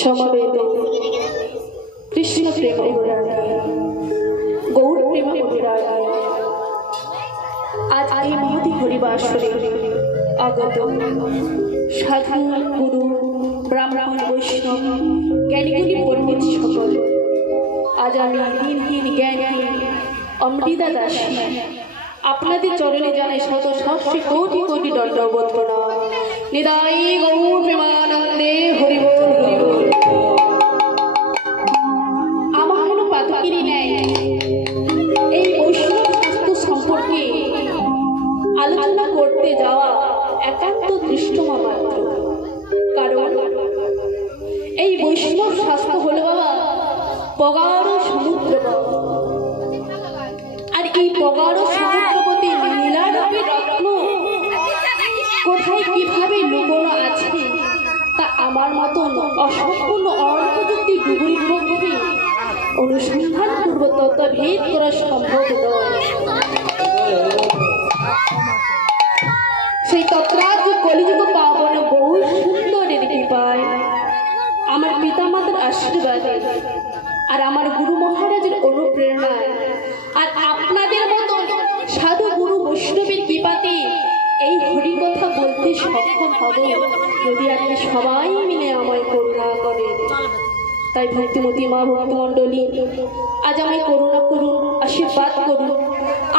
সমবেত কৃষ্ণ প্রেম গৌর প্রেম আজ এই মহতি হরিবাসরে আগত সাধু গুরু ব্রাহ্মণ বৈষ্ণব জ্ঞানীগুলি পণ্ডিত সকল আজ আমি দিনহীন জ্ঞানহীন অমৃতা দাসী আপনাদের চরণে জানাই শত সহস্র কোটি কোটি দণ্ডবোধ প্রণাম। নিদাই গৌর প্রেমানন্দে হরি বল হরি বল। আমার কোনো পাতকিরি নেই এই বৈষ্ণব শাস্ত্র সম্পর্কে আলোচনা করতে যাওয়া একান্ত দৃষ্টমা মাত্র, কারণ এই বৈষ্ণব শাস্ত্র হলো বাবা প্রগাঢ় সমুদ্র, আর এই প্রগাঢ় সমুদ্রবতী নীলারূপী রত্ন কোথায় কিভাবে লুকোনো আছে তা আমার মতন অসম্পূর্ণ অর্থযুক্তি ডুবুরির মধ্যে অনুসন্ধান পূর্ব তত্ত্বভেদ করা সম্ভব নয়। সেই তত্রাজ কলিযুগ পাবন বহু সুন্দরের কৃপায় আমার পিতামাতার আশীর্বাদে আর আমার গুরু মহারাজের অনুপ্রেরণায় আর আপনাদের মতো সাধু গুরু বৈষ্ণবের কৃপাতে এই হরি কথা বলতে সক্ষম হব যদি আপনি সবাই মিলে আমায় করুণা করেন। তাই ভক্তিমতী মা ভক্তমণ্ডলী আজ আমায় করুণা করুন, আশীর্বাদ করুন,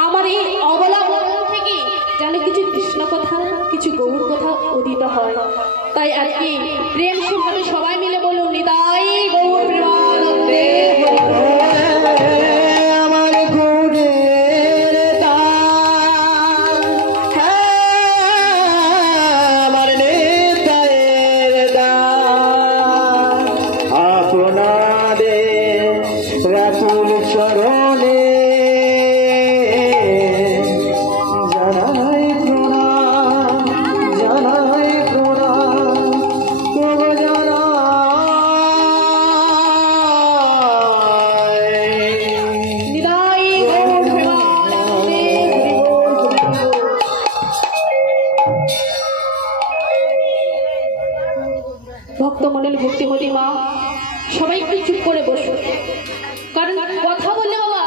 আমার এই অবলা মন থেকে যেন কিছু কৃষ্ণ কথা কিছু গৌর কথা উদিত হয়। তাই আজকে প্রেম সুভাবে সবাই মিলে বলুন নিতাই গৌর প্রেমানন্দে ভক্তমণ্ডলী ভক্তিমতী মা সবাই একটু চুপ করে বসুন, কারণ কথা বললে বাবা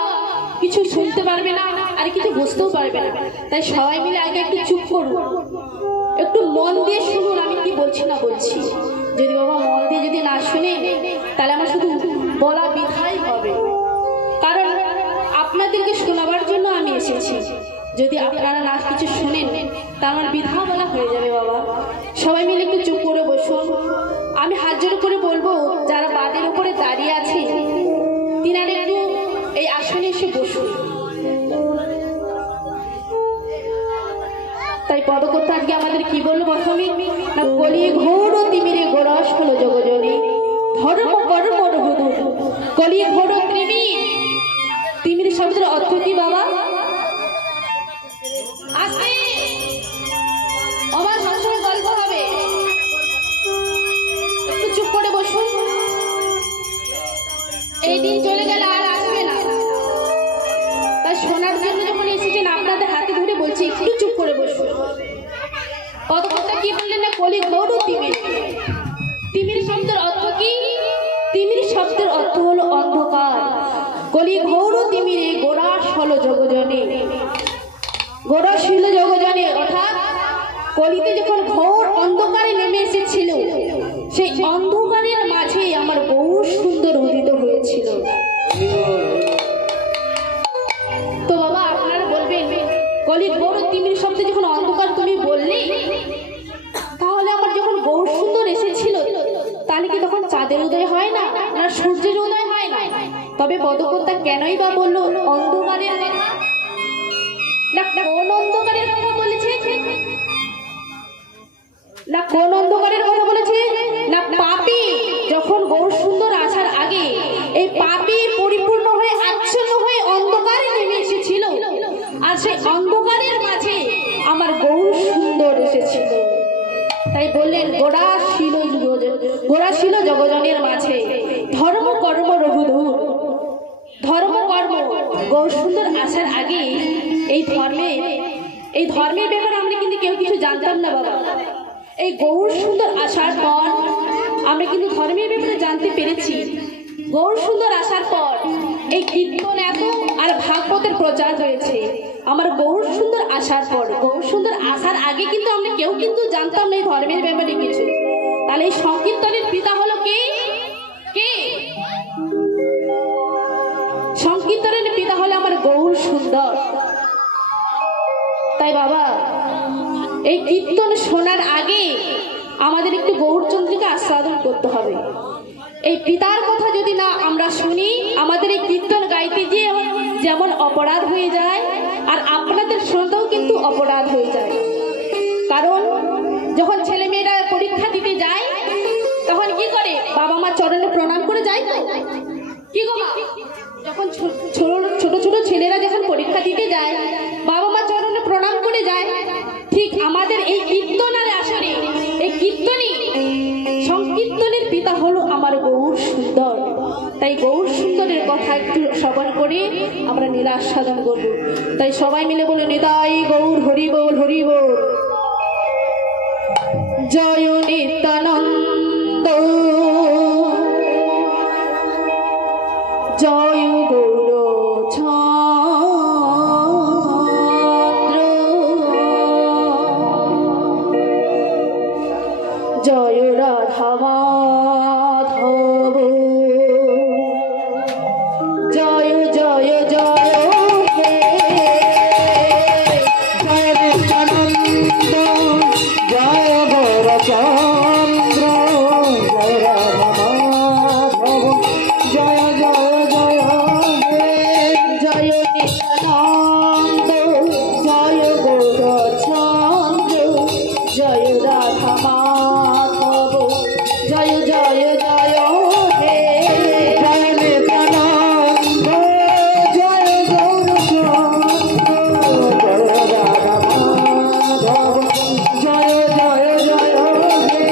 কিছু শুনতে পারবে না আর কিছু বুঝতেও পারবে না। তাই সবাই মিলে আগে একটু চুপ করুন, একটু মন দিয়ে শুনুন আমি কি বলছি না বলছি। যদি বাবা মন দিয়ে যদি না শুনে তাহলে আমার শুধু বলা বৃথাই হবে, কারণ আপনাদেরকে শোনাবার জন্য আমি এসেছি। যদি আপনারা না কিছু শোনেন তা আমার বৃথা বলা হয়ে যাবে বাবা। সবাই মিলে একটু চুপ করে বসুন। আমি হাত জোড় করে বলবো যারা বাদের উপরে দাঁড়িয়ে আছে তিনারা একটু এই আসনে এসে বসুন। তাই পদকর্তা আজকে আমাদের কি বললো প্রথমে না, কলিয়ে ঘোর তিমিরে গোরস হলো জগজনে ধর্ম কর্ম রহুদু। কলিয়ে ঘোর তিমির, তিমির শব্দের অর্থ কি বাবা? আসবে আমার সবসময় গল্প হবে, একটু চুপ করে বসুন। এই দিন চলে গেলে আর আসবে না, তাই শোনার জন্য যখন এসেছেন আপনাদের হাতে ধরে বলছি একটু চুপ করে বসুন। কতটা কি বললেন না, কলি ঘোর তিমির। তিমির শব্দের অর্থ কি? তিমির শব্দের অর্থ হলো অন্ধকার। কলি ঘোর তিমিরে গোরাস হলো জগজনে, গোরাস হলো জগজনে, অর্থাৎ কলিতে যখন ঘোর অন্ধকারে নেমে এসেছিল সেই অন্ধকারের মাঝে আমার বহু সুন্দর উদিত হয়েছিল। তো বাবা আপনারা বলবেন কলি গৌর তিমির শব্দে যখন অন্ধকার তুমি বললে, তাহলে আমার যখন গৌর সুন্দর এসেছিল তাহলে কি তখন চাঁদের উদয় হয় না, না সূর্যের উদয় হয় না? তবে পদকর্তা কেনই বা বললো অন্ধকারের কথা? না কোন অন্ধকারের কথা বলেছে? না কোন অন্ধকারের কথা বলেছে? না পাপী যখন গৌর সুন্দর আসার আগে এই পাপী পরিপূর্ণ হয়ে আচ্ছন্ন হয়ে অন্ধকারে নেমে এসেছিল, আর সেই অন্ধকারের মাঝে আমার গৌর সুন্দর এসেছিল। তাই বললেন গোরা ছিল জগজনের মাঝে ধর্ম কর্ম রহুদূর। ধর্ম কর্ম গৌর সুন্দর আসার আগে এই ধর্মের ব্যাপারে আমরা কিন্তু কেউ কিছু জানতাম না বাবা। এই গৌর সুন্দর আসার পর আমরা কিন্তু ধর্মের ব্যাপারে জানতে পেরেছি গৌর সুন্দর আসার পর এই কীর্তন এত আর ভাগবতের প্রচার হয়েছে আমার গৌর সুন্দর আসার পর। গৌর সুন্দর আসার আগে কিন্তু আমরা কেউ কিন্তু জানতাম না এই ধর্মের ব্যাপারে কিছু। তাহলে এই সংকীর্তনের পিতা হলো কে? কে? সংকীর্তনের পিতা হলো আমার গৌর সুন্দর। তাই বাবা এই কীর্তন শোনার আগে আমাদের একটু গৌরচন্দ্রীকে আস্বাদন করতে হবে। এই পিতার কথা যদি না আমরা শুনি আমাদের এই কীর্তন গাইতে গিয়ে যেমন অপরাধ হয়ে যায় আর আপনাদের শুনতেও কিন্তু অপরাধ হয়ে যায়। কারণ যখন ছেলে মেয়েরা পরীক্ষা দিতে যায় তখন কি করে? বাবা মা চরণে প্রণাম করে যায় তো কি গো মা? যখন ছোট ছোট ছেলেরা যখন পরীক্ষা দিতে যায় বাবা মা চরণে প্রণাম করে যায়। ঠিক আমাদের এই কীর্তনের আসরে এই কীর্তনই সংকীর্তনের পিতা হলো আমার গৌর সুন্দর। তাই গৌর সুন্দরের কথা একটু শ্রবণ করে আমরা নীলাস্বাদন করব। তাই সবাই মিলে বলে নিতাই গৌর হরি বল হরি বল। জয় নিত্যানন্দ জয় গৌর চন্দ্র জয় রাধা মাধব জয় জয় জয় হে জয় নিত্যানন্দ জয় গৌর চন্দ্র জয় রাধা মাধব জয় জয় জয় হে জয় নিত্যানন্দ জয় গৌর চন্দ্র জয় রাধা মাধব জয় জয় জয় হে জয় নিত্যানন্দ জয় গৌর চন্দ্র জয় রাধা মাধব জয় জয় জয় হে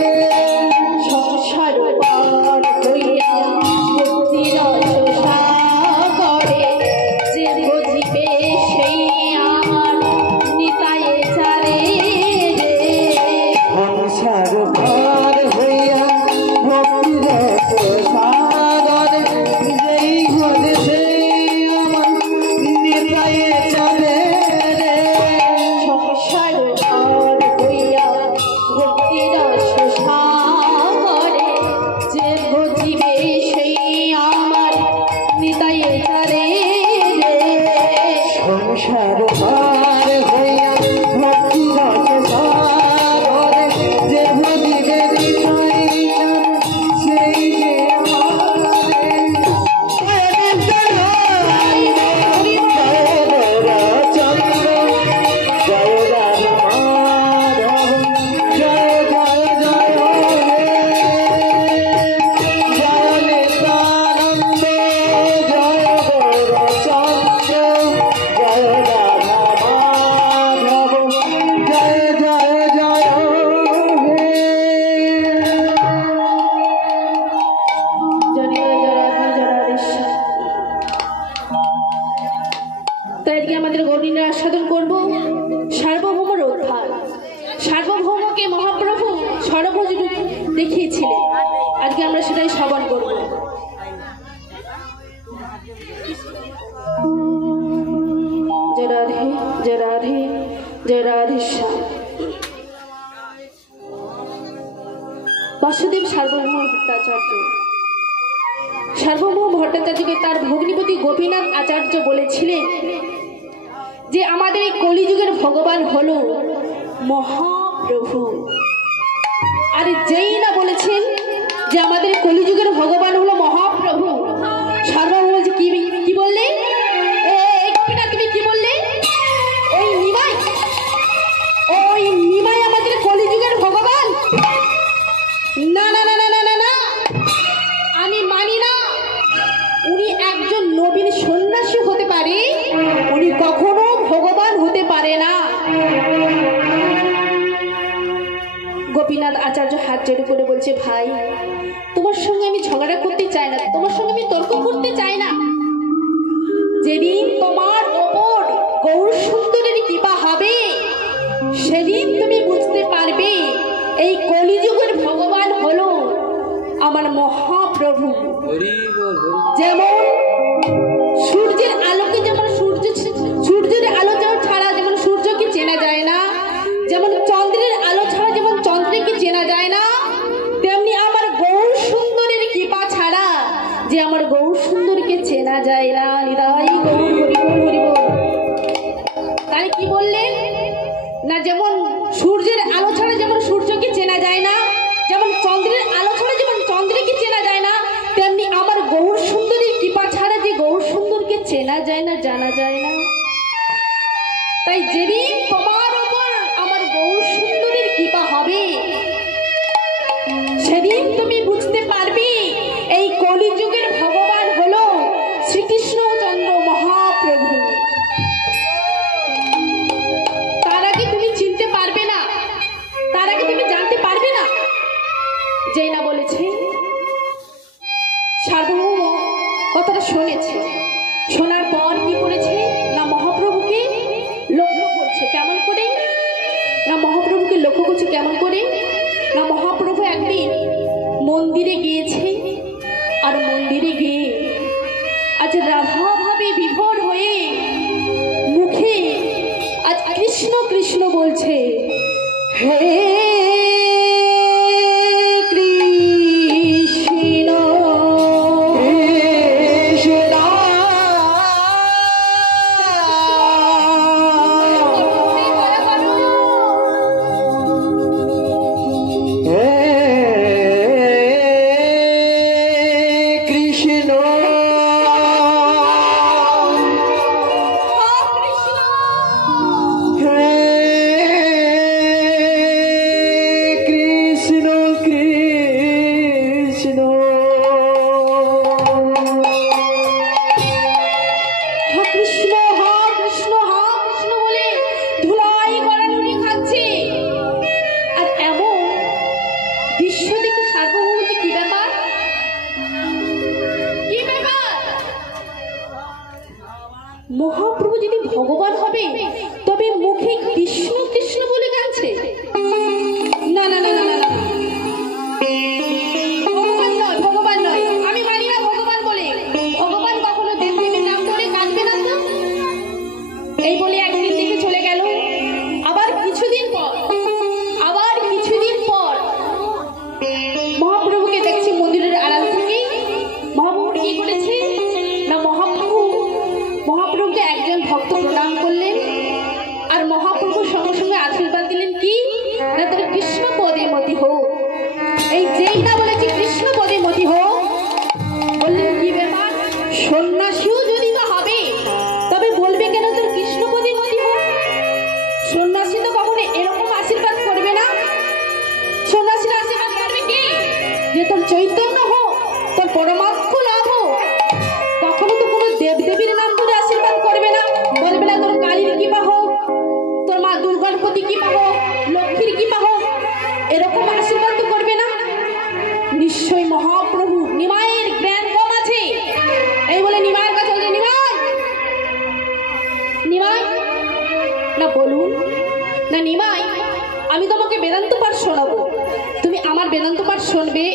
সংসার পার হইয়া মুক্তির সাগরে যে বুঝিবে সেই আমার নিতায়ে চারে রে সংসার পার হইয়া মুক্তির সাগরে যেই ঘরে সেই আমার নিতায়ে চারে রে সংসার পার হইয়া মুক্তির সাগরে যে বুঝিবে সেই আমার নিতায়ে চারে রে সংসার পার হইয়া মুক্তির সাগরে যে বুঝিবে সেই যে আমারে চন্দ্র জয় রাধা মাধব জয় জয় জয় হে জয় নিত্যানন্দ জয় গৌর চন্দ্র জয় রাধা মাধব জয় জয় জয় হে তাই আজকে আমাদের গৌরীরা আস্বাদন করব সার্বভৌমর উদ্ধার। সার্বভৌমকে মহাপ্রভু সর্বভুজ রূপ দেখিয়েছিলেন, আজকে আমরা সেটাই শ্রবণ করব। জয় রাধে জয় রাধে জয় রাধেশ্যাম। বাসুদেব সার্বভৌম ভট্টাচার্য সার্বভৌম ভট্টাচার্যকে তার ভগ্নিপতি গোপীনাথ আচার্য বলেছিলেন যে আমাদের এই কলিযুগের ভগবান হলো মহাপ্রভু। আর যেই না বলেছেন যে আমাদের কলিযুগের ভগবান হলো মহাপ্রভু, সার্বভৌম কি বললে? তুমি কি বললে? ওই নিমাই আমাদের কলিযুগের ভগবান? না না না না না না, আমি মানি না। উনি একজন নবীন সন্ন্যাসী হতে পারে, উনি কখনো ভগবান হতে পারে না। গোপীনাথ আচার্য হাত জোড় করে বলছে, ভাই তোমার সঙ্গে আমি ঝগড়া করতে চাই না, তোমার সঙ্গে আমি তর্ক করতে চাই না। যেদিন তোমার ওপর গৌর সুন্দরের কৃপা হবে সেদিন তুমি বুঝতে পারবে এই কলিযুগের ভগবান হলো যেমন সূর্যের আলোকে যেমন সূর্যের আলো যেমন ছাড়া যেমন সূর্যকে চেনা যায় না, যেমন চন্দ্রের আলো ছাড়া যেমন চন্দ্রকে চেনা যায় না, তেমনি আমার গৌর সুন্দরের কৃপা ছাড়া যে আমার গৌর সুন্দরকে চেনা যায় না। নিতাই গৌর হরিবল হরিবল। তাই কি বললেন না, যেমন সূর্যের আলো ছাড়া যেমন সূর্যকে চেনা যায় না, যেমন চন্দ্রের আলো ছাড়া যেমন চন্দ্রকে চেনা যায় না, তেমনি আমার গৌর সুন্দরীর কৃপা ছাড়া যে গৌর সুন্দরকে চেনা যায় না, জানা যায় না। তাই যেদিন তোমার উপর আমার গৌর সুন্দরীর কৃপা হবে, সেদিন তুমি বুঝতে পারবে এই কলিযুগের ভগবান হলো শ্রীকৃষ্ণচন্দ্র মহাপ্রভু। তার আগে তুমি চিনতে পারবে না, তার আগে তুমি জানতে পারবে না। যেই না বলেছে সার্বভৌম কথাটা শুনেছে, শোনার পর কি করেছে না মহাপ্রভুকে লক্ষ্য করছে। কেমন করে না মহাপ্রভুকে লক্ষ্য করছে, কেমন করে না মহাপ্রভু একদিন মন্দিরে গিয়েছে, আর মন্দিরে গিয়ে আজ রাধা ভাবে বিভোর হয়ে মুখে আজ কৃষ্ণ কৃষ্ণ বলছে। হে মহাপ্রভু যদি ভগবান হবে তবে মুখে কৃষ্ণ কৃষ্ণ বলে গাচ্ছে? না না না না না, ভগবান নয়, ভগবান নয়, আমি মানি না ভগবান বলে। ভগবান কখনো দেবদেবীর নাম করে কাঁদবে না তো। এই বলে একদিন থেকে চলে গেল। আবার কিছুদিন পর মহাপ্রভুকে দেখছি মন্দিরের আড়াল থেকে। মহাপ্রভু কি করেছে না মহাপ্রভুকে একজন ভক্ত প্রণাম করলেন, আর মহাপ্রভু সঙ্গে সঙ্গে আশীর্বাদ দিলেন কি না তোর কৃষ্ণ পদে মতি হোক। এই যেই না বলেছি কৃষ্ণ পদে মতি হোক, বললেন কি ব্যাপার, সন্ন্যাসীও যদি বা হবে তবে বলবে কেন তোর কৃষ্ণ পদে মতি হোক? সন্ন্যাসী তো কখনো এরকম আশীর্বাদ করবে না। সন্ন্যাসীর আশীর্বাদ করবে কি যে তোর চৈতন্য হোক, তোর পরমাত্ম লাভ হোক। কখনো তো কোনো দেবদেবীর নাম ধরে আশীর্বাদ করবে না। বলবে না তোর কালীর কৃপা হোক, তোর মা দুর্গার প্রতি কৃপা হোক, লক্ষ্মীর কৃপা হোক, এরকম আশীর্বাদ তো করবে না। নিশ্চয়ই মহাপ্রভু নিমাইয়ের জ্ঞান কম আছে। এই বলে নিমাইয়ের কাছে বলছে, নিমাই না বলুন না নিমাই, আমি তোমাকে বেদান্ত পাঠ শোনাবো, তুমি আমার বেদান্ত পাঠ শুনবে?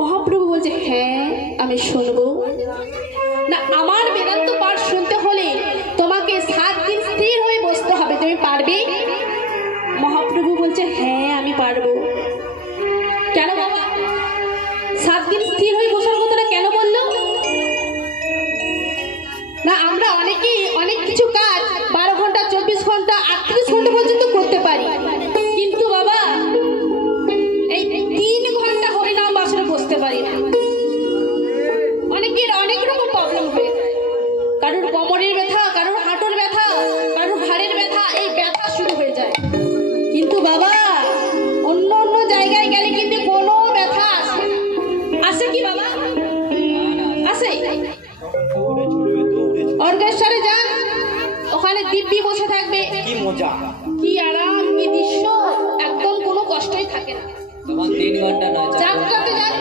মহাপ্রভু বলছে হ্যাঁ আমি শুনবো। না আমার বেদান্ত পাঠ শুনতে হলে তোমাকে 7 দিন স্থির হয়ে বসতে হবে, তুমি পারবে? মহাপ্রভু বলছে হ্যাঁ আমি পারবো। কেন বাবা 7 দিন স্থির হয়ে বসার কথাটা কেন বললো? না আমরা অনেকেই অনেক কিছু কাজ 12 ঘন্টা 24 ঘন্টা 38 ঘন্টা পর্যন্ত করতে পারি, কিন্তু বাবা এই 3 ঘন্টা হরিনাম বাসনে বসতে পারি না। অনেকের অনেক রকম প্রবলেম হয়ে যায়, কারোর কোমরের ব্যথা, কারোর হাঁটুর ব্যথা, কারোর ঘাড়ের ব্যথা, এই ব্যথা শুরু হয়ে যায়। কিন্তু বাবা অন্য অন্য জায়গায় গেলে কিন্তু কোনো ব্যথা আসে না। আসে কি বাবা? আসে। অর্গেশ্বরে যান, ওখানে দিব্যি বসে থাকবে, কি মজা, কি আরাম, কি দৃশ্য, একদম কোনো কষ্টই থাকে না। 3 ঘন্টা নয়, যাত্রাতে যান,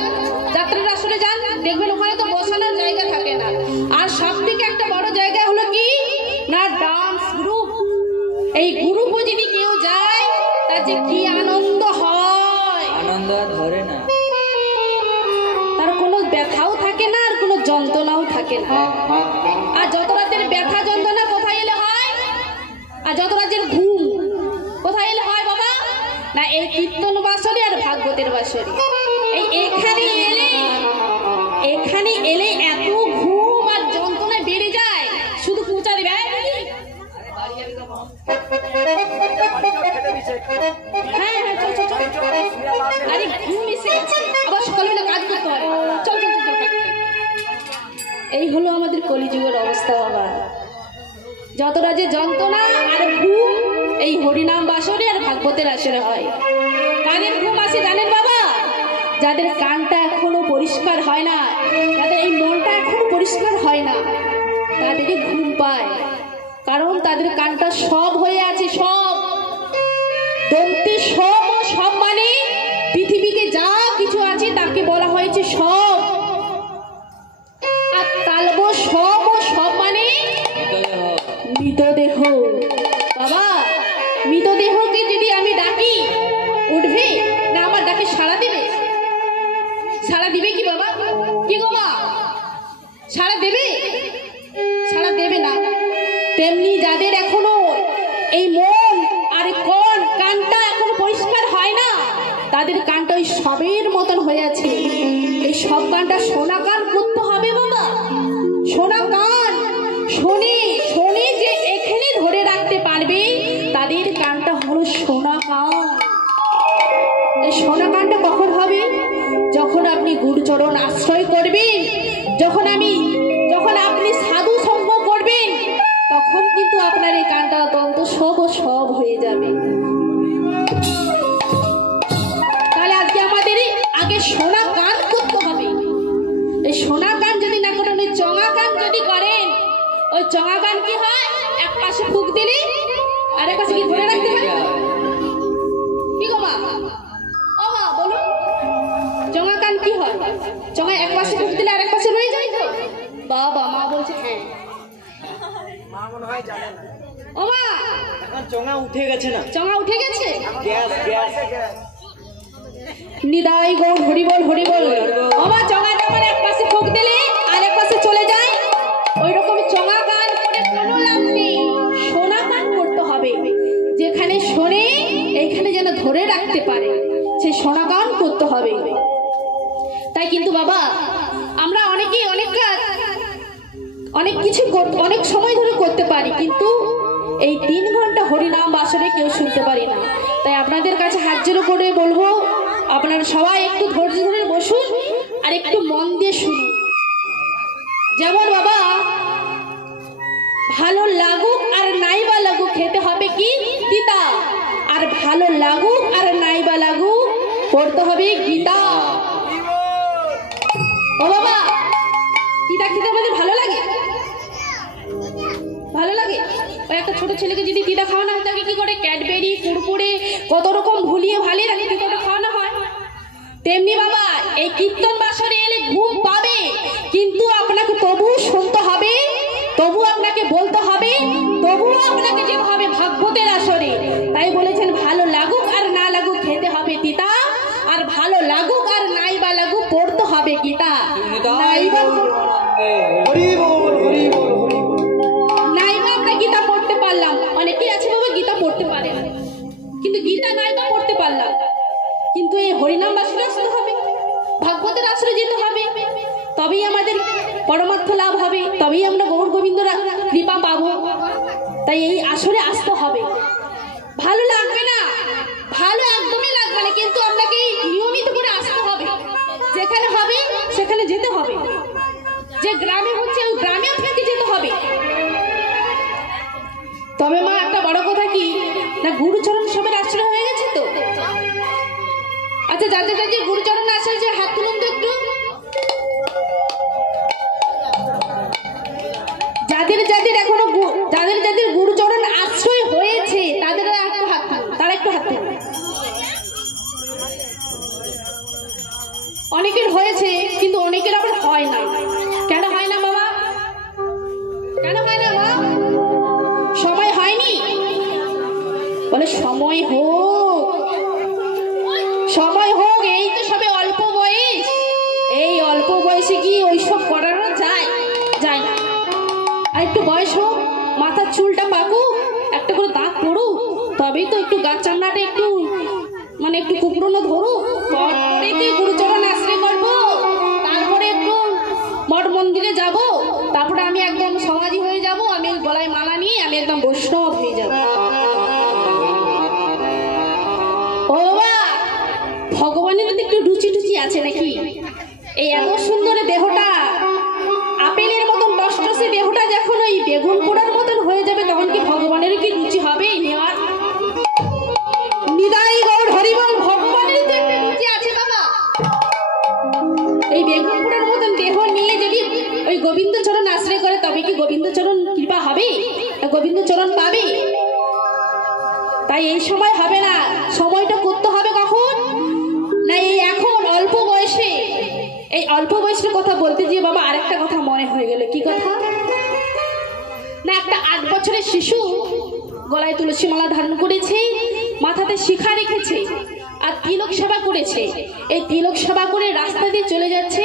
যাত্রার আসরে যান, দেখবেন ওখানে তো বসানোর জায়গা থাকে না। আর সব থেকে একটা বড় জায়গা হলো কি না ডান্স গ্রুপ। এই গ্রুপও যদি কেউ যায় তার যে কি আনন্দ হয়, আনন্দ ধরে না, তার কোনো ব্যথাও থাকে না আর কোনো আর যত রাতের ব্যথা যন্ত্রণা কোথায় এলে হয়, আর যত রাতের ঘুম কোথায় এলে হয় বাবা? না এই কীর্তন বাসরে আর ভাগবতের বাসরে। এই এখানে এলে এত ঘুম আর যন্ত্রণা বেড়ে যায়, শুধু পৌঁছা দেবে। হ্যাঁ হ্যাঁ চল চল চল, আরে ঘুম এসে গেছে, আবার সকালবেলা কাজ করতে হয়, চল চল চল। এই হলো আমাদের কলিযুগের অবস্থা বাবা। যত রাজ্যে যন্ত্রণা আর ঘুম এই হরিনাম বাসরে আর ভাগবতের আসরে হয়। কানের ঘুম আসে জানেন বাবা? যাদের কানটা এখনো পরিষ্কার হয় না, যাদের এই মনটা এখনো পরিষ্কার হয় না, তাদেরই ঘুম পায়। কারণ তাদের কানটা সব হয়ে আছে, সব দন্তে সব, ও সব মানে পৃথিবীতে যা কিছু আছে তাকে বলা হয়েছে সব। আর তালব সব, ও সব মানে মৃতদেহ। বাবা মৃতদেহকে যদি আমি ডাকি উঠবে না? আমার ডাকে সাড়া দেবে? সাড়া দিবে কি বাবা? কি গো মা, সাড়া দেবে? সাড়া দেবে না। তেমনি যাদের এখনো এই মন আর কানটা এখনো পরিষ্কার হয় না, তাদের কানটা ওই সবের মতন হয়ে আছে। এই সব কানটা সোনা কান করতে হবে বাবা, সোনা কান। শোনে যে এখানে ধরে রাখতে পারবে, তাদের কানটা হলো সোনা কান। এই সোনা কানটা কখন হবে? যখন আপনি গুরুচরণ আশ্রয় করবেন, যখন আপনি সাধু সঙ্গ করবেন, তখন কিন্তু আপনার এই কানটা অত্যন্ত সব হয়ে যাবে। তাহলে আজকে আমাদের আগে সোনা কান করতে হবে। এই সোনা কান যদি না করেন, ওই চঙা কান যদি করেন, ওই চঙা কান কি হয়? এক পাশে ফুক দিলে আর এক পাশে কি ধরে রাখতে হয়? কি গো মা, ও মা বলুন, চঙা কান কি হয়? চঙা এক পাশে ফুক দিলে আর এক পাশে রয়ে যায় তো? বাবা মা বলছে হ্যাঁ। মা মনে হয় জানে না। ও মা, এখন চঙা উঠে গেছে না? চঙা উঠে গেছে। গ্যাস নিদাই গো, হরি বল হরি বল। ও মা, চঙাটা আমার এক পাশে ফুক দিলে আর এক পাশে চলে যায়, ওই রকম চঙা গান করে কোনো লাভ নেই। সোনা গান করতে হবে, যেখানে শোনে এইখানে যেন ধরে রাখতে পারে, সেই সোনা গান করতে হবে। তাই কিন্তু বাবা আমরা অনেকেই অনেক কাজ অনেক কিছু অনেক সময় ধরে করতে পারি, কিন্তু এই 3 ঘন্টা হরিনাম বাসরে কেউ শুনতে পারি না। তাই আপনাদের কাছে হাত জোড় করে বলবো, আপনারা সবাই একটু ধৈর্য ধরে বসুন আর একটু মন দিয়ে শুনুন। যেমন বাবা, ভালো লাগুক আর নাইবা লাগুক খেতে হবে কি তিতা, আর ভালো লাগুক আর নাইবা লাগুক পড়তে হবে গীতা। ও বাবা, তিতা খেতে আমাদের ভালো লাগে? ভালো লাগে? ওই একটা ছোট ছেলেকে যদি তিতা খাওয়ানো হয়, তাকে কি করে ক্যাডবেরি কুরকুরে কত রকম ভুলিয়ে ভালিয়ে রাখি কি করে খাওয়ানো হয়। তেমনি বাবা এই কীর্তন বাসরে এলে ঘুম পাবে, কিন্তু আপনাকে তবু শুনতে হবে, তবু আপনাকে বলতে হবে, তবু আপনাকে যেতে হবে ভাগবতের আসরে। তাই বলেছেন ভালো লাগুক আর না লাগুক খেতে হবে তিতা, আর ভালো লাগুক আর নাইবা লাগুক পড়তে হবে গীতা। নাইবা আমরা গীতা পড়তে পারলাম, অনেকেই আছে বাবা গীতা পড়তে পারে না, কিন্তু গীতা নাইবা পড়তে পারলাম, কিন্তু এই হরিনাম বাসরে আসতে হবে, ভাগবতের আশ্রয় যেতে হবে, তবেই আমাদের পরমার্থ লাভ হবে, তবেই আমরা গৌর গোবিন্দর কৃপা পাবো। তাই এই আসরে আসতে হবে। ভালো লাগবে না, ভালো একদমই লাগবে না, কিন্তু আপনাকে নিয়মিত করে আসতে হবে। যেখানে হবে সেখানে যেতে হবে, যে গ্রামে হচ্ছে ওই গ্রামে আপনাকে যেতে হবে। তবে মা একটা বড় কথা কি না, গুরুচরণ সবের আশ্রয় হয়ে গেছে তো। আচ্ছা, যাদের যাদের গুরুচরণ আছে যে হাত তুলুন তো একটু। যাদের এখনো যাদের গুরুচরণ আশ্রয় হয়েছে তাদের একটু হাত তুলুন, তারা একটু হাত তুলুন। অনেকের হয়েছে, কিন্তু অনেকের আবার হয় না। কেন হয় না বাবা? কেন হয় না মা? সময় হয়নি বলে? সময় হোক, সময় হোক। এই তো সবে অল্প বয়স, এই অল্প বয়সে কি ওইসব করানো যায়? যায় মানে একটু কুকুরনো ধরুক, তারপরে কি গুরুচরণ আশ্রয় করবো, তারপরে একটু মঠ মন্দিরে যাব, তারপরে আমি একদম সমাধি হয়ে যাব, আমি গলায় মালা নিয়ে আমি একদম বৈষ্ণব হয়ে যাব। ও বাবা, ভগবানের তো একটু রুচি টুচি আছে নাকি? এই এত সুন্দর দেহটা, আপেলের মতন টসটসে দেহটা যখন ওই বেগুন পোড়ার মতন হয়ে যাবে, তখন কি ভগবানের কি রুচি হবে নেওয়ার? নিতাই গৌর হরিবল, ভগবানের তো একটা রুচি আছে বাবা। এই বেগুন পোড়ার মতন দেহ নিয়ে যদি ওই গোবিন্দ চরণ আশ্রয় করে, তবে কি গোবিন্দ চরণ কৃপা হবে, গোবিন্দ চরণ পাবে? তাই এই সময় হবে না, সময়টা করতে হবে কখন না, এই এখন অল্প বয়সে। এই অল্প বয়সের কথা বলতে গিয়ে বাবা আরেকটা কথা মনে হয়ে গেল। কি কথা না, একটা 8 বছরের শিশু গলায় তুলসী মালা ধারণ করেছে, মাথাতে শিখা রেখেছে, আর তিলক সেবা করেছে। এই তিলক সেবা করে রাস্তা দিয়ে চলে যাচ্ছে,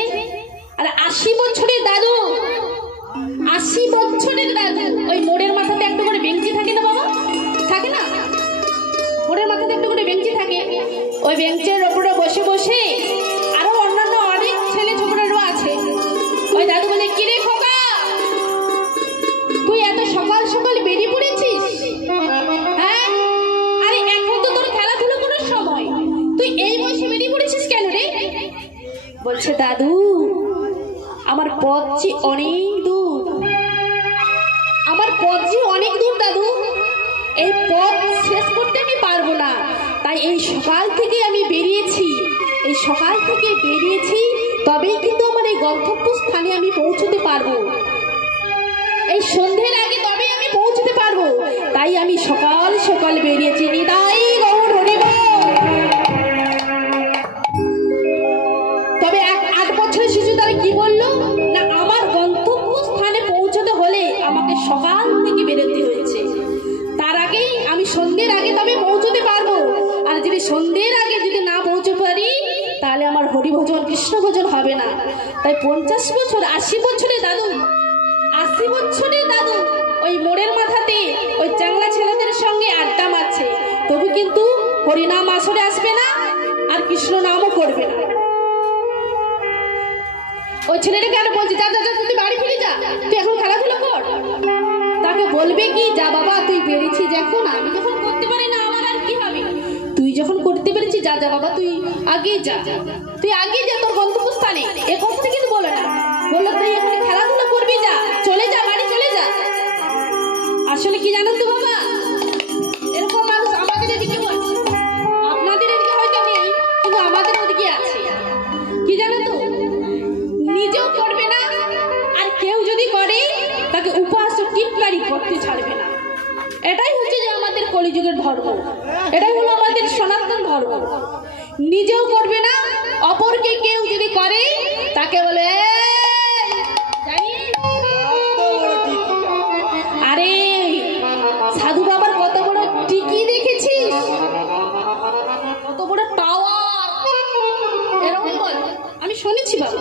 আর 80 বছরের দাদু, 80 বছরের দাদু ওই মোড়ের মাথাতে একটা করে বেঞ্চি থাকে না বাবা, থাকে না? মোড়ের মাথাতে একটা করে বেঞ্চি থাকে, ওই বেঞ্চের ওপরে বসে বসে আরো অন্যান্য অনেক ছেলে ছোকরারও আছে। ওই দাদু বলে, কি রে খোকা, তুই এত সকাল সকাল বেরিয়ে পড়েছিস? হ্যাঁ, আরে এখন তো তোর খেলাধুলো করার সময়, তুই এই বয়সে বেরিয়ে পড়েছিস কেন রে? বলছে, দাদু আমার পথ যে অনেক দূর, আমার পথ যে অনেক দূর দাদু, এই পথ শেষ করতে আমি পারবো না, তাই এই সকাল থেকে আমি বেরিয়েছি, এই সকাল থেকে বেরিয়েছি, তবেই কিন্তু আমার এই গন্তব্য স্থানে আমি পৌঁছতে পারবো, এই সন্ধ্যের আগে তবেই আমি পৌঁছতে পারবো, তাই আমি সকাল সকাল বেরিয়েছি। নিতাই গৌর হরিবল। তবে 8 বছরের শিশু তারা কি বললো না, আমার গন্তব্য স্থানে পৌঁছতে হলে আমাকে সকাল থেকে বেরোতে হয়েছে, তার আগেই আমি সন্ধ্যের আগে তবে পৌঁছতে পারবো, আর যদি সন্ধ্যের আগে যদি না পৌঁছে পারি, তাহলে আমার হরিভজন কৃষ্ণ ভজন হবে না। তাই 50 বছর 80 বছরের দাদু, 80 বছরের দাদু ওই মোড়ের মাথাতে ওই চাংলা ছেলেদের সঙ্গে আড্ডা মারছে, তবু কিন্তু হরিনাম আসরে আসবে না, আর কৃষ্ণ নামও করবে না। ওই ছেলেটা কেন বলছে, যা যা যা তুই বাড়ি ফিরে যা, তুই এখন খেলাধুলা কর। তাকে বলবে কি, যা বাবা তুই বেরিয়েছিস যখন, আমি যখন করতে পারি না আমার আর কি হবে, তুই যখন করতে পেরেছিস, যা যা বাবা তুই আগে যা, তুই আগে যা তোর গন্তব্যস্থানে। এ কথাটা কিন্তু বলে না, বললো তুই এখন খেলাধুলা করবি, যা চলে যা, বাড়ি চলে যা। আসলে কি জানো তো বাবা, এরকম মানুষ আমাদের এদিকে আছে, আপনাদের এদিকে হয়তো নেই, কিন্তু আমাদের ওদিকে আছে। কি জানো তো, নিজেও করবে না, আর কেউ যদি করে তাকে উপহাস টিটকারি করতে ছাড়বে না। এটাই হচ্ছে যে আমাদের কলিযুগের ধর্ম, এটাই হলো আমাদের সনাতন ধর্ম। নিজেও করবে না, অপরকে কেউ যদি করে তাকে বলে, আরে সাধু বাবার কত বড় টিকি দেখেছিস, কত বড় টাওয়ার, এরকম বল। আমি শুনেছি বাবা,